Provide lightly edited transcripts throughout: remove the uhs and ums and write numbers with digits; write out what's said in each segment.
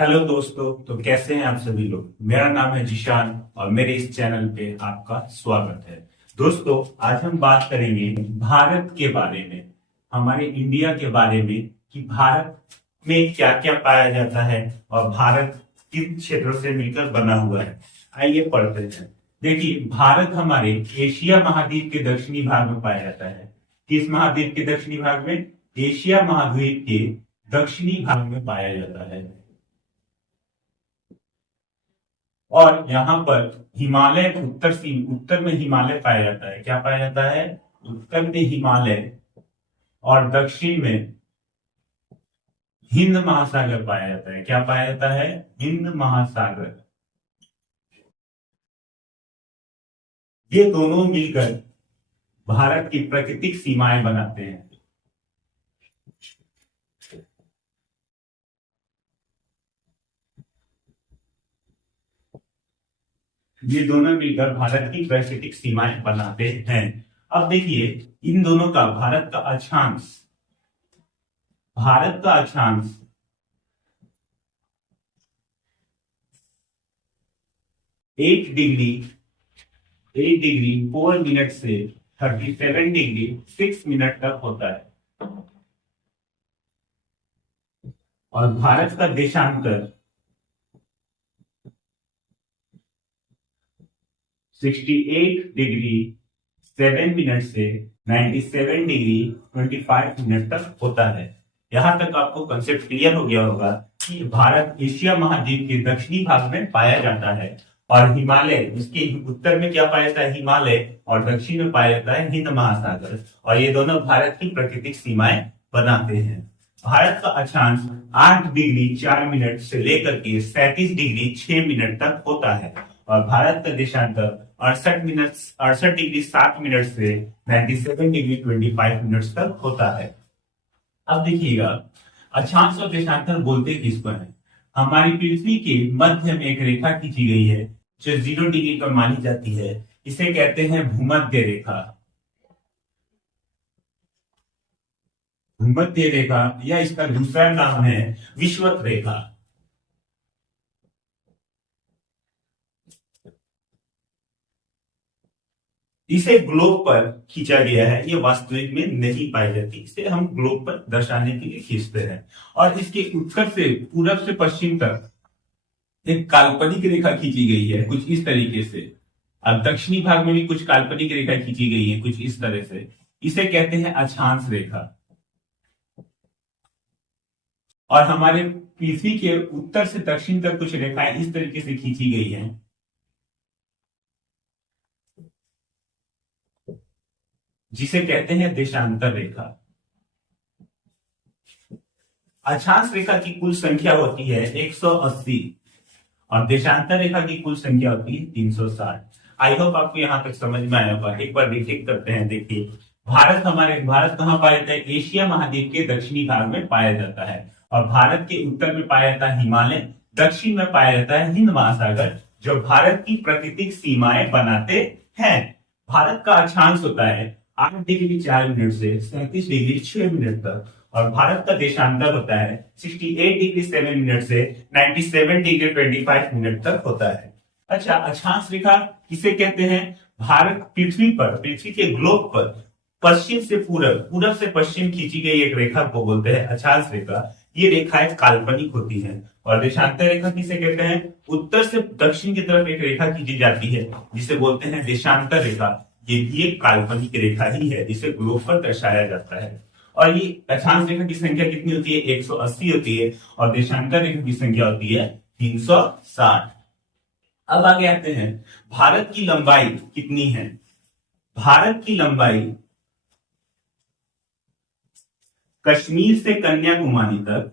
Hello दोस्तों। तो कैसे हैं आप सभी लोग। मेरा नाम है जिशान और मेरे इस चैनल पे आपका स्वागत है। दोस्तों, आज हम बात करेंगे भारत के बारे में, हमारे इंडिया के बारे में कि भारत में क्या क्या पाया जाता है और भारत किन क्षेत्रों से मिलकर बना हुआ है। आइए पढ़ते हैं। देखिए, भारत हमारे एशिया महाद्वीप के दक्षिणी भाग में पाया जाता है। किस महाद्वीप के दक्षिणी भाग में? एशिया महाद्वीप के दक्षिणी भाग में पाया जाता है। और यहाँ पर हिमालय उत्तर में हिमालय पाया जाता है। क्या पाया जाता है? उत्तर में हिमालय और दक्षिण में हिंद महासागर पाया जाता है। क्या पाया जाता है? हिंद महासागर। ये दोनों मिलकर भारत की प्राकृतिक सीमाएं बनाते हैं। ये दोनों मिलकर भारत की प्राकृतिक सीमाएं बनाते हैं। अब देखिए, इन दोनों का भारत का अक्षांश 1 डिग्री 4 मिनट से 37 डिग्री 6 मिनट तक होता है। और भारत का देशांतर 68 डिग्री 7 मिनट से 97 डिग्री 25 मिनट तक होता है। यहां तक आपको कंसेप्ट क्लियर हो गया होगा कि भारत एशिया महाद्वीप के दक्षिणी भाग में पाया जाता है और हिमालय, उसके उत्तर में क्या पाया जाता है? हिमालय। और दक्षिण में पाया जाता है हिंद महासागर। और ये दोनों भारत की प्राकृतिक सीमाएं बनाते हैं। भारत का अक्षांश 8 डिग्री 4 मिनट से लेकर के 37 डिग्री 6 मिनट तक होता है। और भारत का देशांतर 68 डिग्री 7 मिनट से 97 डिग्री 25 मिनट तक होता है। अब देखिएगा, अक्षांश और देशांतर बोलते किसको है? हमारी पृथ्वी के मध्य में एक रेखा खींची गई है जो 0 डिग्री पर मानी जाती है। इसे कहते हैं भूमध्य रेखा। भूमध्य रेखा या इसका दूसरा नाम है विषुवत रेखा। इसे ग्लोब पर खींचा गया है। ये वास्तविक में नहीं पाई जाती। इसे हम ग्लोब पर दर्शाने के लिए खींचते हैं। और इसके उत्तर से पूरब से पश्चिम तक एक काल्पनिक रेखा खींची गई है, कुछ इस तरीके से। अब दक्षिणी भाग में भी कुछ काल्पनिक रेखा खींची गई है, कुछ इस तरह से। इसे कहते हैं अक्षांश रेखा। और हमारे पृथ्वी के उत्तर से दक्षिण तक कुछ रेखाएं इस तरीके से खींची गई हैं, जिसे कहते हैं देशांतर रेखा। अक्षांश रेखा की कुल संख्या होती है 180 और देशांतर रेखा की कुल संख्या होती है 360। आई होप आपको यहां तक समझ में आया होगा। एक बार रिपीट करते हैं। देखिए, भारत कहाँ पाया जाता है? एशिया महाद्वीप के दक्षिणी भाग में पाया जाता है। और भारत के उत्तर में पाया जाता है हिमालय, दक्षिण में पाया जाता है हिंद महासागर, जो भारत की प्राकृतिक सीमाएं बनाते हैं। भारत का अक्षांश होता है 8 डिग्री 4 मिनट से 37 डिग्री 6 मिनट तक। और भारत का देशांतर होता है 68 डिग्री 7 मिनट से 97 डिग्री 25 मिनट तक होता है। अच्छा, अक्षांश रेखा किसे कहते हैं? भारत पृथ्वी के ग्लोब पर पश्चिम से पूरब से पश्चिम खींची गई एक रेखा को बोलते हैं अक्षांश रेखा। ये रेखाएं काल्पनिक होती हैं। और देशांतर रेखा किसे कहते हैं? उत्तर से दक्षिण की तरफ एक रेखा खींची जाती है, जिसे बोलते हैं देशांतर रेखा। ये भी एक काल्पनिक रेखा ही है, जिसे ग्लोब पर दर्शाया जाता है। और ये अक्षांश रेखा की संख्या कितनी होती है? 180 होती है। और देशांतर रेखा की संख्या होती है 360। अब आगे आते हैं, भारत की लंबाई कितनी है? भारत की लंबाई कश्मीर से कन्याकुमारी तक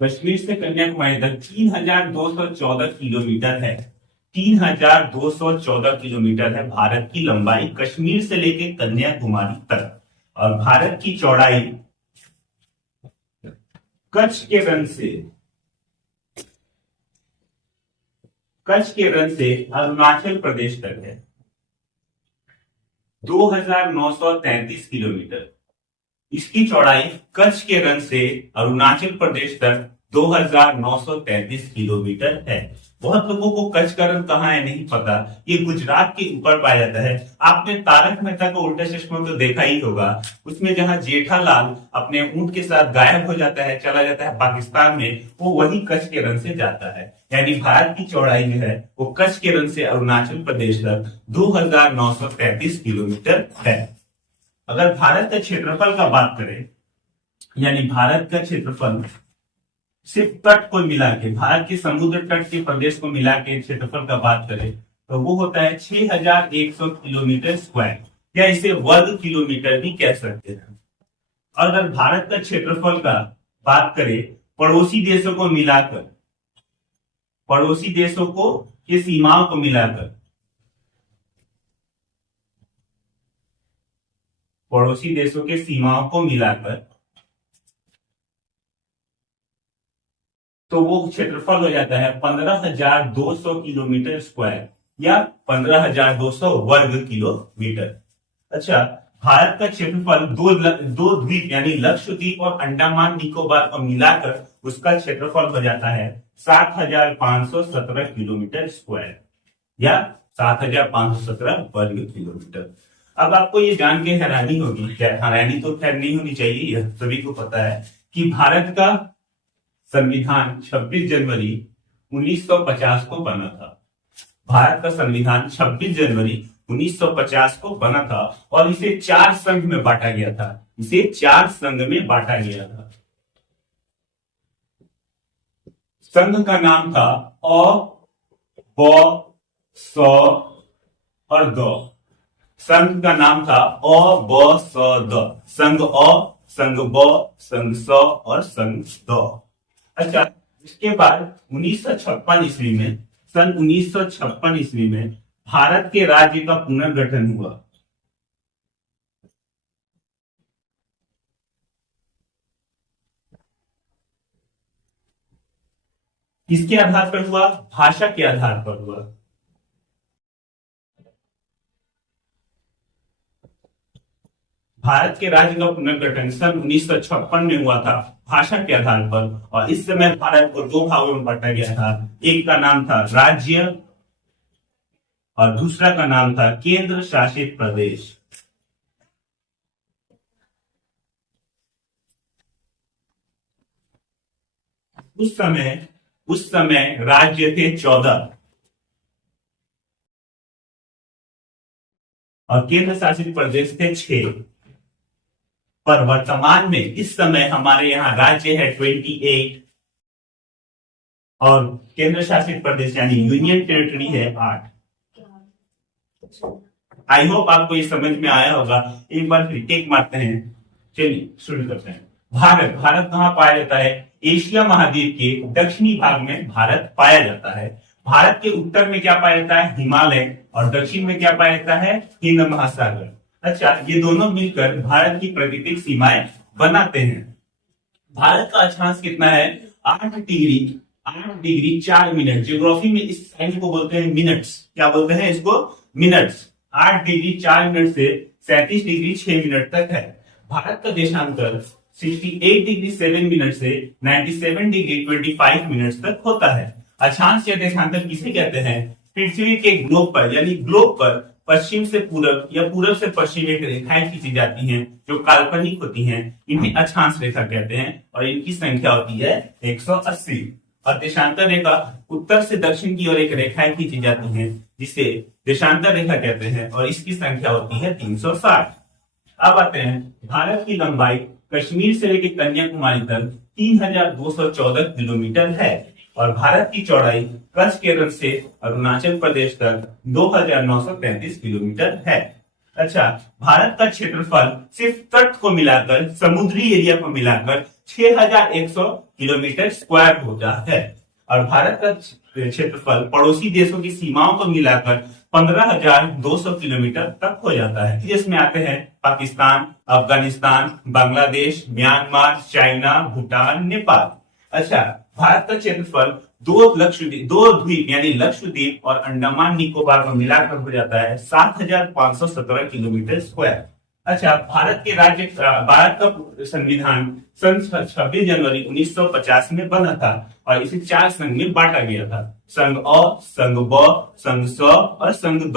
3214 किलोमीटर है। 3214 किलोमीटर है भारत की लंबाई, कश्मीर से लेकर कन्याकुमारी तक। और भारत की चौड़ाई कच्छ के रण से अरुणाचल प्रदेश तक है 2933 किलोमीटर। इसकी चौड़ाई कच्छ के रन से अरुणाचल प्रदेश तक 2933 किलोमीटर है। बहुत लोगों को कच्छ का रन कहाँ है नहीं पता, ये गुजरात के ऊपर पाया जाता है। आपने तारक मेहता का उल्टा चश्मा तो देखा ही होगा, उसमें जहां जेठालाल अपने ऊंट के साथ गायब हो जाता है, चला जाता है पाकिस्तान में, वो वही कच्छ के रन से जाता है। यानी भारत की चौड़ाई जो है वो कच्छ के रन से अरुणाचल प्रदेश तक 2933 किलोमीटर है। अगर भारत का क्षेत्रफल का बात करें, यानी भारत का क्षेत्रफल सिर्फ तट को मिला के, भारत के समुद्र तट के प्रदेश को मिला के क्षेत्रफल का बात करें तो वो होता है 6100 किलोमीटर स्क्वायर, या इसे वर्ग किलोमीटर भी कह सकते हैं। अगर भारत का क्षेत्रफल का बात करें पड़ोसी देशों को मिलाकर, पड़ोसी देशों को के सीमाओं को मिलाकर, पड़ोसी देशों के सीमाओं को मिलाकर, तो वो क्षेत्रफल हो जाता है 15,200 किलोमीटर स्क्वायर, या 15,200 वर्ग किलोमीटर। अच्छा, भारत का क्षेत्रफल दो द्वीप यानी लक्षद्वीप और अंडमान निकोबार को मिलाकर उसका क्षेत्रफल हो जाता है 7,517 किलोमीटर स्क्वायर, या 7,517 वर्ग किलोमीटर। अब आपको ये जान के हैरानी होगी, क्या हैरानी तो खैर नहीं होनी चाहिए, यह सभी को पता है कि भारत का संविधान 26 जनवरी 1950 को बना था। भारत का संविधान 26 जनवरी 1950 को बना था और इसे 4 संघ में बांटा गया था। इसे 4 संघ में बांटा गया था। संघ का नाम था अ, ब, स और द। संघ का नाम था अ, ब, स, द। संघ अ, संघ ब, संघ स और संघ द। अच्छा, इसके बाद 1956 ईस्वी में, सन 1956 ईस्वी में भारत के राज्य का पुनर्गठन हुआ। किसके आधार पर हुआ? भाषा के आधार पर हुआ। भारत के राज्य का पुनर्गठन सन 1956 में हुआ था भाषा के आधार पर, और इस समय भारत को 2 भागों में बांटा गया था। एक का नाम था राज्य और दूसरा का नाम था केंद्र शासित प्रदेश। उस समय राज्य थे 14 और केंद्र शासित प्रदेश थे 6। पर वर्तमान में इस समय हमारे यहाँ राज्य है 28 और केंद्र शासित प्रदेश यानी यूनियन टेरिटरी है 8। आई होप आपको ये समझ में आया होगा। एक बार फिर टेक मारते हैं, चलिए शुरू करते हैं। भारत कहाँ पाया जाता है? एशिया महाद्वीप के दक्षिणी भाग में भारत पाया जाता है। भारत के उत्तर में क्या पाया जाता है? हिमालय, और दक्षिण में क्या पाया जाता है? हिंद महासागर। अच्छा, ये दोनों मिलकर भारत की प्राकृतिक सीमाएं बनाते हैं। भारत का अक्षांश कितना है? 8 डिग्री 4 मिनट। ज्योग्राफी में इस साइन को बोलते हैं मिनट्स। क्या बोलते हैं इसको? मिनट्स। 8 डिग्री 4 मिनट से 37 डिग्री 6 मिनट तक है। भारत का देशांतर 68 डिग्री 7 मिनट से 97 डिग्री 25 मिनट तक होता है। अक्षांश या देशांतर किसे कहते हैं? पृथ्वी के ग्लोब पर, यानी ग्लोब पर पश्चिम से पूरब या पूरब से पश्चिम एक रेखाएं खींची जाती हैं जो काल्पनिक होती हैं, इन्हें अक्षांश रेखा कहते हैं, और इनकी संख्या होती है 180। और देशांतर रेखा उत्तर से दक्षिण की ओर एक रेखाएं खींची जाती हैं जिसे देशांतर रेखा कहते हैं, और इसकी संख्या होती है 360। अब आते हैं, भारत की लंबाई कश्मीर से लेकर कन्याकुमारी तक 3214 किलोमीटर है, और भारत की चौड़ाई कच्छ के रन से अरुणाचल प्रदेश तक 2933 किलोमीटर है। अच्छा, भारत का क्षेत्रफल सिर्फ तट को मिलाकर, समुद्री एरिया को मिलाकर 6100 किलोमीटर स्क्वायर होता है, और भारत का क्षेत्रफल पड़ोसी देशों की सीमाओं को मिलाकर 15,200 किलोमीटर तक हो जाता है। इसमें आते हैं पाकिस्तान, अफगानिस्तान, बांग्लादेश, म्यांमार, चाइना, भूटान, नेपाल। अच्छा, भारत का क्षेत्रफल दो द्वीप यानी लक्षद्वीप और अंडमान निकोबार को मिलाकर हो जाता है 7,517 किलोमीटर स्क्वायर। अच्छा, भारत का संविधान सन 26 जनवरी 1950 में बना था और इसे 4 संघ में बांटा गया था। संघ अ, संघ ब, संघ स और संघ द।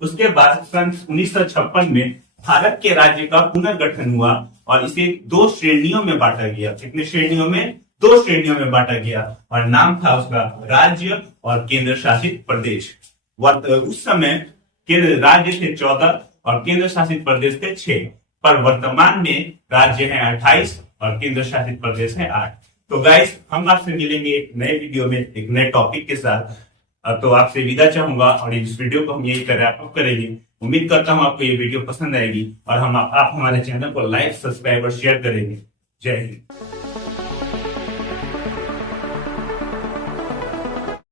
उसके बाद सन 1956 में भारत के राज्य का पुनर्गठन हुआ और इसे 2 श्रेणियों में बांटा गया। कितने श्रेणियों में? 2 श्रेणियों में बांटा गया और नाम था उसका राज्य और केंद्र शासित प्रदेश। उस समय केंद्र राज्य थे 14 और केंद्र शासित प्रदेश थे 6, पर वर्तमान में राज्य है 28 और केंद्र शासित प्रदेश है 8। तो गाइस, हम आपसे मिलेंगे एक नए वीडियो में एक नए टॉपिक के साथ। तो आपसे विदा चाहूंगा और इस वीडियो को हम यही तरह अप करेंगे। उम्मीद करता हूं आपको ये वीडियो पसंद आएगी और आप हमारे चैनल को लाइक, सब्सक्राइब और शेयर करेंगे। जय हिंद।